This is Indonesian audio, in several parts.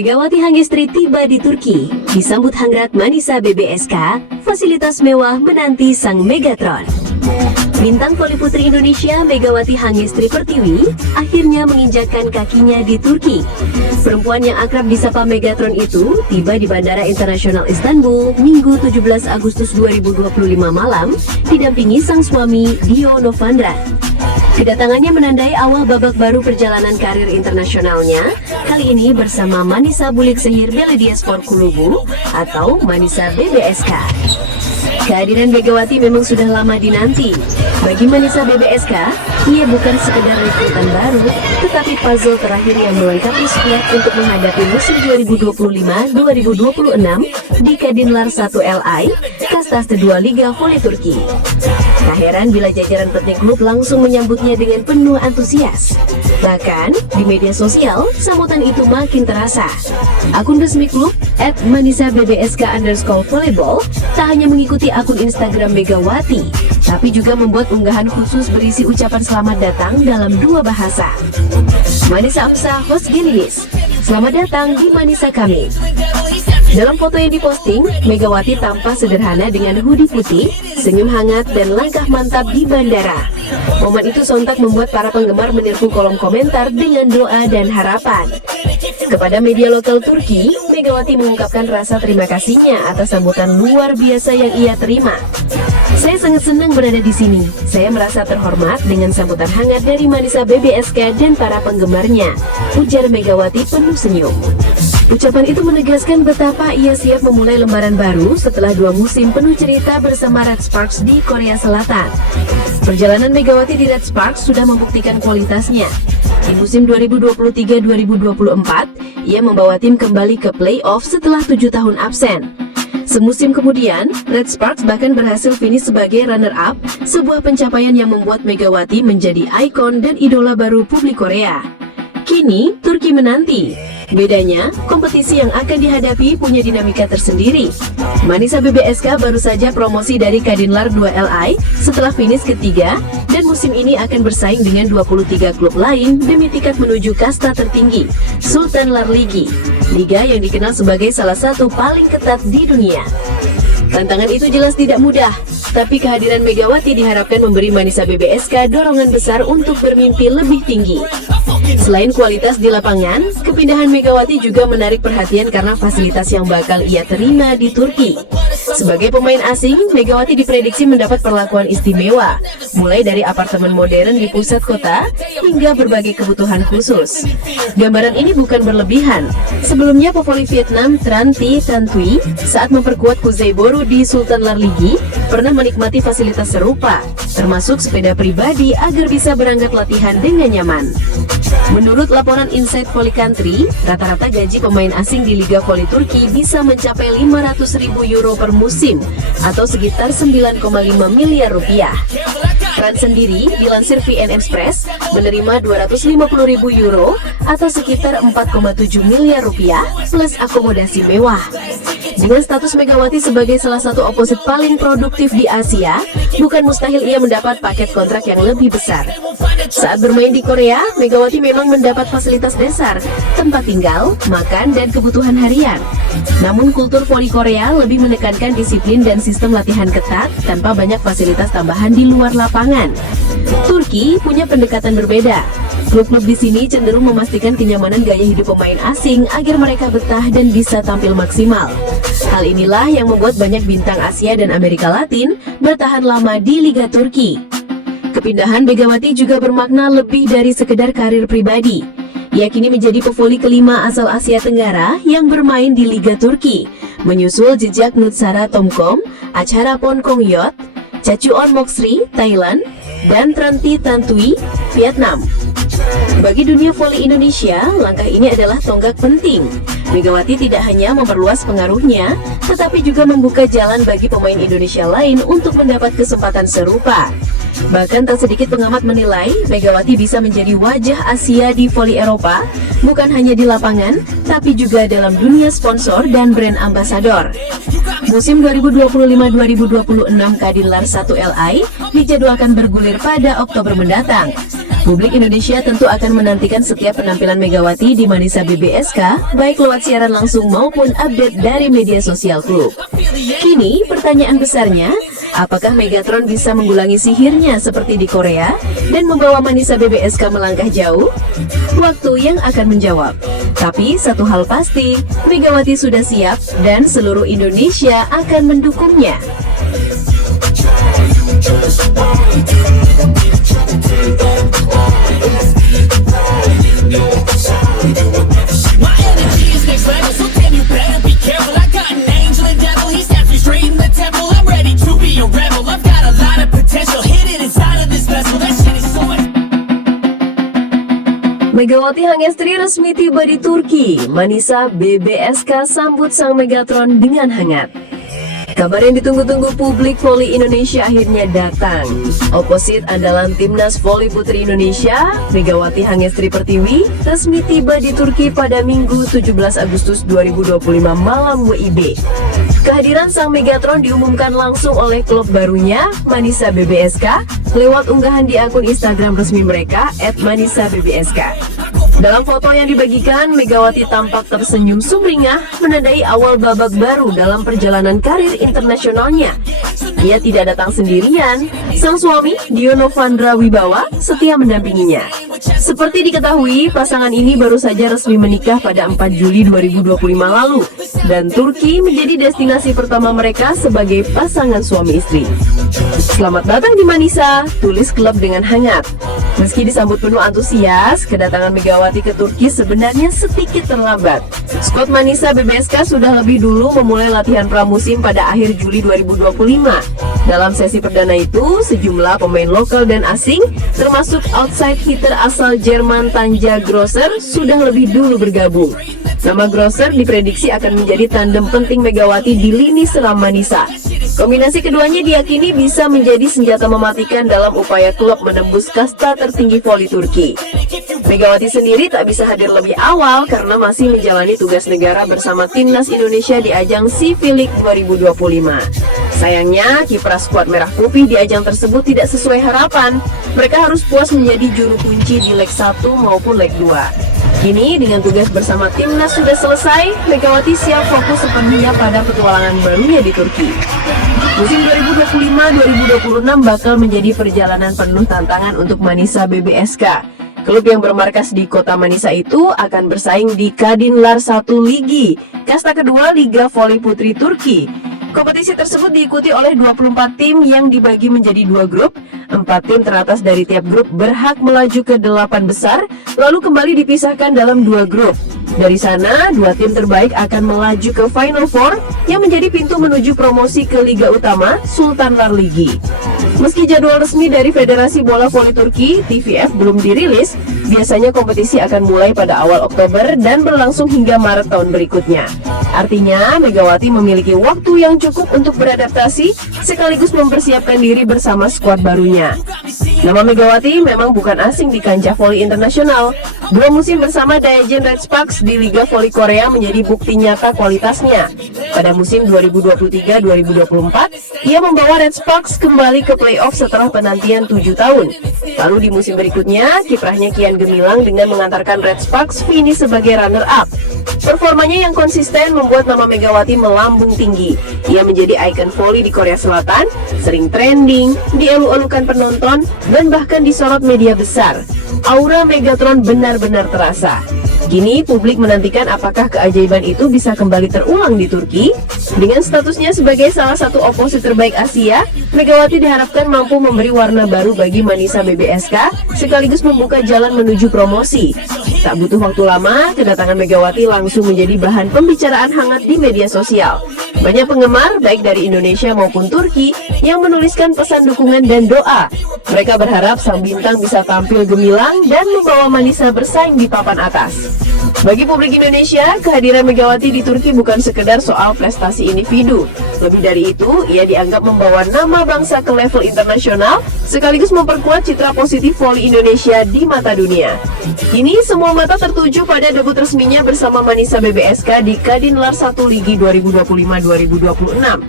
Megawati Hangestri tiba di Turki, disambut hangat Manisa BBSK, fasilitas mewah menanti sang Megatron. Bintang voli putri Indonesia Megawati Hangestri Pertiwi akhirnya menginjakkan kakinya di Turki. Perempuan yang akrab disapa Megatron itu tiba di Bandara Internasional Istanbul Minggu 17 Agustus 2025 malam, didampingi sang suami Dio Novandran. Kedatangannya menandai awal babak baru perjalanan karir internasionalnya, kali ini bersama Manisa Bulik Sehir Belediyespor Kulübü atau Manisa BBSK. Kehadiran Megawati memang sudah lama dinanti. Bagi Manisa BBSK, ia bukan sekedar rekrutan baru, tetapi puzzle terakhir yang melengkapi squad untuk menghadapi musim 2025-2026 di Kadinlar 1 LI, kasta kedua Liga Voli Turki. Tak heran bila jajaran penting klub langsung menyambutnya dengan penuh antusias. Bahkan, di media sosial, sambutan itu makin terasa. Akun resmi klub, @ManisaBBSK_volleyball, tak hanya mengikuti akun Instagram Megawati, tapi juga membuat unggahan khusus berisi ucapan selamat datang dalam dua bahasa. Manisa Amsa host Gilinis, selamat datang di Manisa kami. Dalam foto yang diposting, Megawati tampak sederhana dengan hoodie putih, senyum hangat dan langkah mantap di bandara. Momen itu sontak membuat para penggemar menyerbu kolom komentar dengan doa dan harapan. Kepada media lokal Turki, Megawati mengungkapkan rasa terima kasihnya atas sambutan luar biasa yang ia terima. Saya sangat senang berada di sini. Saya merasa terhormat dengan sambutan hangat dari Manisa BBSK dan para penggemarnya, ujar Megawati penuh senyum. Ucapan itu menegaskan betapa ia siap memulai lembaran baru setelah 2 musim penuh cerita bersama Red Sparks di Korea Selatan. Perjalanan Megawati di Red Sparks sudah membuktikan kualitasnya. Di musim 2023-2024, ia membawa tim kembali ke playoff setelah 7 tahun absen. Semusim kemudian, Red Sparks bahkan berhasil finish sebagai runner-up, sebuah pencapaian yang membuat Megawati menjadi ikon dan idola baru publik Korea. Kini, Turki menanti. Bedanya, kompetisi yang akan dihadapi punya dinamika tersendiri. Manisa BBSK baru saja promosi dari Kadinlar 2 LI setelah finish ketiga, dan musim ini akan bersaing dengan 23 klub lain demi tiket menuju kasta tertinggi, Sultan Larligi, liga yang dikenal sebagai salah satu paling ketat di dunia. Tantangan itu jelas tidak mudah, tapi kehadiran Megawati diharapkan memberi Manisa BBSK dorongan besar untuk bermimpi lebih tinggi. Selain kualitas di lapangan, kepindahan Megawati juga menarik perhatian karena fasilitas yang bakal ia terima di Turki. Sebagai pemain asing, Megawati diprediksi mendapat perlakuan istimewa, mulai dari apartemen modern di pusat kota hingga berbagai kebutuhan khusus. Gambaran ini bukan berlebihan. Sebelumnya, pevoli Vietnam Tran Thi Thanh Thuy saat memperkuat Kuzeiboru di Sultan Larligi pernah menikmati fasilitas serupa, termasuk sepeda pribadi agar bisa berangkat latihan dengan nyaman. Menurut laporan Inside Volley Country, rata-rata gaji pemain asing di Liga Voli Turki bisa mencapai 500.000 euro per musim, atau sekitar 9,5 miliar rupiah. Tran sendiri, dilansir VN Express, menerima 250.000 euro atau sekitar 4,7 miliar rupiah plus akomodasi mewah. Dengan status Megawati sebagai salah satu oposit paling produktif di Asia, bukan mustahil ia mendapat paket kontrak yang lebih besar. Saat bermain di Korea, Megawati memang mendapat fasilitas dasar, tempat tinggal, makan, dan kebutuhan harian. Namun kultur voli Korea lebih menekankan disiplin dan sistem latihan ketat tanpa banyak fasilitas tambahan di luar lapangan. Turki punya pendekatan berbeda. Klub-klub di sini cenderung memastikan kenyamanan gaya hidup pemain asing agar mereka betah dan bisa tampil maksimal. Hal inilah yang membuat banyak bintang Asia dan Amerika Latin bertahan lama di Liga Turki. Kepindahan Megawati juga bermakna lebih dari sekedar karir pribadi. Ia kini menjadi pevoli kelima asal Asia Tenggara yang bermain di Liga Turki, menyusul jejak Nutsara Tomkom, Acharapon Kongyot, Chachuon Moksri, Thailand, dan Tran Thi Thanh Thuy, Vietnam. Bagi dunia voli Indonesia, langkah ini adalah tonggak penting. Megawati tidak hanya memperluas pengaruhnya, tetapi juga membuka jalan bagi pemain Indonesia lain untuk mendapat kesempatan serupa. Bahkan tak sedikit pengamat menilai, Megawati bisa menjadi wajah Asia di voli Eropa, bukan hanya di lapangan, tapi juga dalam dunia sponsor dan brand ambasador. Musim 2025-2026 Kadinlar 1 LI dijadwalkan bergulir pada Oktober mendatang. Publik Indonesia tentu akan menantikan setiap penampilan Megawati di Manisa BBSK, baik lewat siaran langsung maupun update dari media sosial klub. Kini, pertanyaan besarnya, apakah Megatron bisa mengulangi sihirnya seperti di Korea dan membawa Manisa BBSK melangkah jauh? Waktu yang akan menjawab. Tapi satu hal pasti, Megawati sudah siap dan seluruh Indonesia akan mendukungnya. Megawati Hangestri resmi tiba di Turki. Manisa BBSK sambut sang Megatron dengan hangat. Kabar yang ditunggu-tunggu publik voli Indonesia akhirnya datang. Oposit andalan timnas voli putri Indonesia, Megawati Hangestri Pertiwi, resmi tiba di Turki pada Minggu 17 Agustus 2025 malam WIB. Kehadiran sang Megatron diumumkan langsung oleh klub barunya, Manisa BBSK, lewat unggahan di akun Instagram resmi mereka @manisabbsk. Dalam foto yang dibagikan, Megawati tampak tersenyum sumringah menandai awal babak baru dalam perjalanan karir internasionalnya. Ia tidak datang sendirian, sang suami Diono Vandra Wibawa setia mendampinginya. Seperti diketahui, pasangan ini baru saja resmi menikah pada 4 Juli 2025 lalu, dan Turki menjadi destinasi pertama mereka sebagai pasangan suami istri. Selamat datang di Manisa, tulis klub dengan hangat. Meski disambut penuh antusias, kedatangan Megawati ke Turki sebenarnya sedikit terlambat. Skuad Manisa BBSK sudah lebih dulu memulai latihan pramusim pada akhir Juli 2025. Dalam sesi perdana itu, sejumlah pemain lokal dan asing, termasuk outside hitter asal Jerman Tanja Grosser, sudah lebih dulu bergabung. Nama Grosser diprediksi akan menjadi tandem penting Megawati di lini seram Manisa. Kombinasi keduanya diyakini bisa menjadi senjata mematikan dalam upaya klub menembus kasta tertinggi voli Turki. Megawati sendiri tak bisa hadir lebih awal karena masih menjalani tugas negara bersama timnas Indonesia di ajang SEA-FILIG 2025. Sayangnya, kiprah skuad Merah Putih di ajang tersebut tidak sesuai harapan. Mereka harus puas menjadi juru kunci di leg 1 maupun leg 2. Kini dengan tugas bersama timnas sudah selesai, Megawati siap fokus sepenuhnya pada petualangan barunya di Turki. Musim 2025-2026 bakal menjadi perjalanan penuh tantangan untuk Manisa BBSK. Klub yang bermarkas di kota Manisa itu akan bersaing di Kadınlar 1 Ligi, kasta kedua Liga Voli Putri Turki. Kompetisi tersebut diikuti oleh 24 tim yang dibagi menjadi 2 grup. 4 tim teratas dari tiap grup berhak melaju ke 8 besar, lalu kembali dipisahkan dalam 2 grup. Dari sana, 2 tim terbaik akan melaju ke Final Four yang menjadi pintu menuju promosi ke Liga Utama Sultanlar Ligi. Meski jadwal resmi dari Federasi Bola Voli Turki, TVF, belum dirilis, biasanya kompetisi akan mulai pada awal Oktober dan berlangsung hingga Maret tahun berikutnya. Artinya, Megawati memiliki waktu yang cukup untuk beradaptasi sekaligus mempersiapkan diri bersama skuad barunya. Nama Megawati memang bukan asing di kancah voli internasional. 2 musim bersama Daejeon Red Sparks di Liga Voli Korea menjadi bukti nyata kualitasnya. Pada musim 2023-2024, ia membawa Red Sparks kembali ke playoff setelah penantian 7 tahun. Lalu di musim berikutnya, kiprahnya kian gemilang dengan mengantarkan Red Sparks finish sebagai runner-up. Performanya yang konsisten membuat nama Megawati melambung tinggi. Ia menjadi ikon voli di Korea Selatan, sering trending, dielu-elukan penonton, dan bahkan disorot media besar. Aura Megatron benar-benar terasa. Kini publik menantikan apakah keajaiban itu bisa kembali terulang di Turki. Dengan statusnya sebagai salah satu oposit terbaik Asia, Megawati diharapkan mampu memberi warna baru bagi Manisa BBSK sekaligus membuka jalan menuju promosi. Tak butuh waktu lama, kedatangan Megawati langsung menjadi bahan pembicaraan hangat di media sosial. Banyak penggemar, baik dari Indonesia maupun Turki, yang menuliskan pesan dukungan dan doa. Mereka berharap sang bintang bisa tampil gemilang dan membawa Manisa bersaing di papan atas. Bagi publik Indonesia, kehadiran Megawati di Turki bukan sekedar soal prestasi individu. Lebih dari itu, ia dianggap membawa nama bangsa ke level internasional, sekaligus memperkuat citra positif voli Indonesia di mata dunia. Kini, semua mata tertuju pada debut resminya bersama Manisa BBSK di Kadınlar 1 Ligi 2025-2026.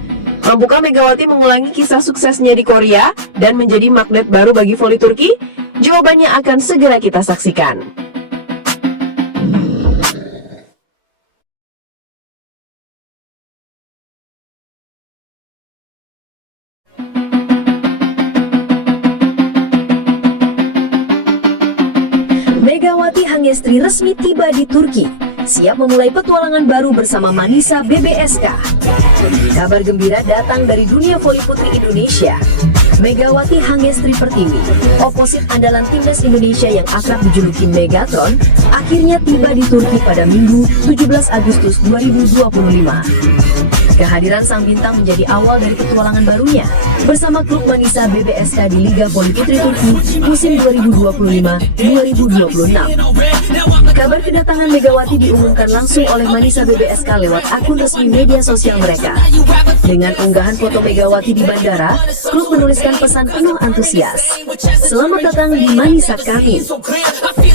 Mampukah Megawati mengulangi kisah suksesnya di Korea dan menjadi magnet baru bagi voli Turki? Jawabannya akan segera kita saksikan. Megawati Hangestri resmi tiba di Turki, siap memulai petualangan baru bersama Manisa BBSK. Kabar gembira datang dari dunia voli putri Indonesia. Megawati Hangestri Pertiwi, oposit andalan timnas Indonesia yang akrab dijuluki Megatron, akhirnya tiba di Turki pada Minggu 17 Agustus 2025. Kehadiran sang bintang menjadi awal dari petualangan barunya bersama klub Manisa BBSK di Liga Voli Putri Turki musim 2025-2026. Kabar kedatangan Megawati diumumkan langsung oleh Manisa BBSK lewat akun resmi media sosial mereka. Dengan unggahan foto Megawati di bandara, klub menuliskan pesan penuh antusias. "Selamat datang di Manisa kami."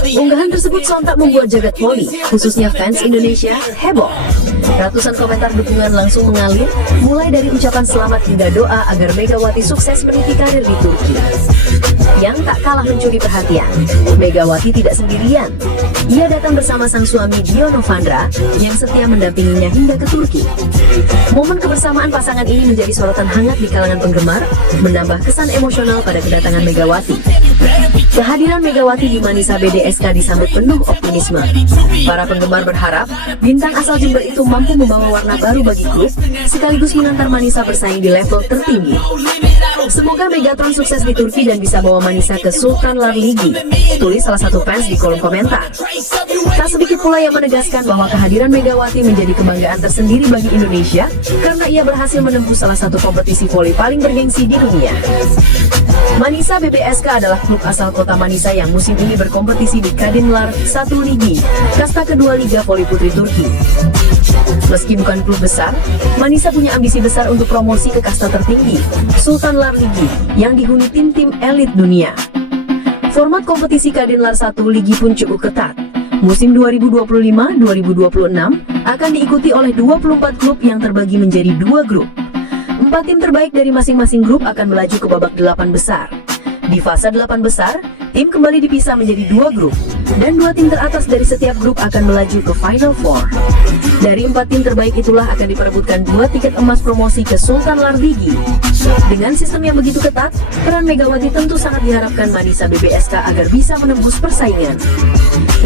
Unggahan tersebut sontak membuat jagat voli, khususnya fans Indonesia, heboh. Ratusan komentar dukungan langsung mengalir, mulai dari ucapan selamat hingga doa agar Megawati sukses meniti karir di Turki. Yang tak kalah mencuri perhatian, Megawati tidak sendirian. Ia datang bersama sang suami Dio Novandra yang setia mendampinginya hingga ke Turki. Momen kebersamaan pasangan ini menjadi sorotan hangat di kalangan penggemar, menambah kesan emosional pada kedatangan Megawati. Kehadiran Megawati di Manisa BBSK disambut penuh optimisme. Para penggemar berharap bintang asal Jember itu mampu membawa warna baru bagi klub, sekaligus mengantar Manisa bersaing di level tertinggi. Semoga Megatron sukses di Turki dan bisa bawa Manisa ke Sultanlar Ligi, tulis salah satu fans di kolom komentar. Tak sedikit pula yang menegaskan bahwa kehadiran Megawati menjadi kebanggaan tersendiri bagi Indonesia karena ia berhasil menembus salah satu kompetisi voli paling bergengsi di dunia. Manisa BBSK adalah klub asal kota Manisa yang musim ini berkompetisi di Kadınlar 1 Ligi, kasta kedua Liga Voli Putri Turki. Meski bukan klub besar, Manisa punya ambisi besar untuk promosi ke kasta tertinggi, Sultanlar Ligi, yang dihuni tim-tim elit dunia. Format kompetisi Kadınlar 1 Ligi pun cukup ketat. Musim 2025-2026 akan diikuti oleh 24 klub yang terbagi menjadi 2 grup. 4 tim terbaik dari masing-masing grup akan melaju ke babak 8 besar. Di fase 8 besar, tim kembali dipisah menjadi 2 grup, dan 2 tim teratas dari setiap grup akan melaju ke Final Four. Dari 4 tim terbaik itulah akan diperebutkan 2 tiket emas promosi ke Sultanlar Ligi. Dengan sistem yang begitu ketat, peran Megawati tentu sangat diharapkan Manisa BBSK agar bisa menembus persaingan.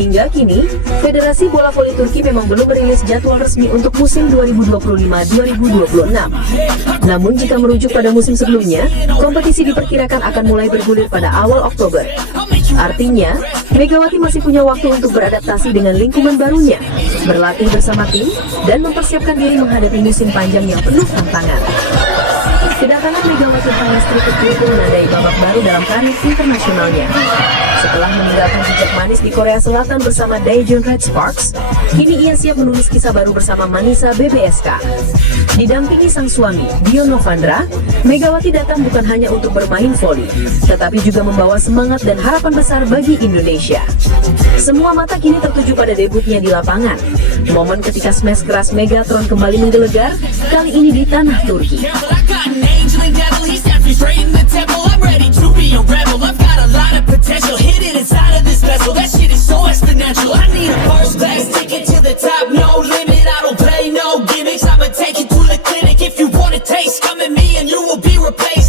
Hingga kini, Federasi Bola Voli Turki memang belum merilis jadwal resmi untuk musim 2025-2026. Namun jika merujuk pada musim sebelumnya, kompetisi diperkirakan akan mulai bergulir pada awal Oktober. Artinya, Megawati masih punya waktu untuk beradaptasi dengan lingkungan barunya, berlatih bersama tim, dan mempersiapkan diri menghadapi musim panjang yang penuh tantangan. Kedatangan Megawati Hangestri ke Turki menandai babak baru dalam karir internasionalnya. Setelah meninggalkan jejak manis di Korea Selatan bersama Daejeon Red Sparks, kini ia siap menulis kisah baru bersama Manisa BBSK. Didampingi sang suami, Dio Novandra, Megawati datang bukan hanya untuk bermain voli, tetapi juga membawa semangat dan harapan besar bagi Indonesia. Semua mata kini tertuju pada debutnya di lapangan. Momen ketika smash keras Megatron kembali menggelegar, kali ini di tanah Turki. Potential hidden inside of this vessel. That shit is so exponential. I need a first class ticket to the top, no limit. I don't play no gimmicks. I'ma take you to the clinic. If you want a taste, come at me and you will be replaced.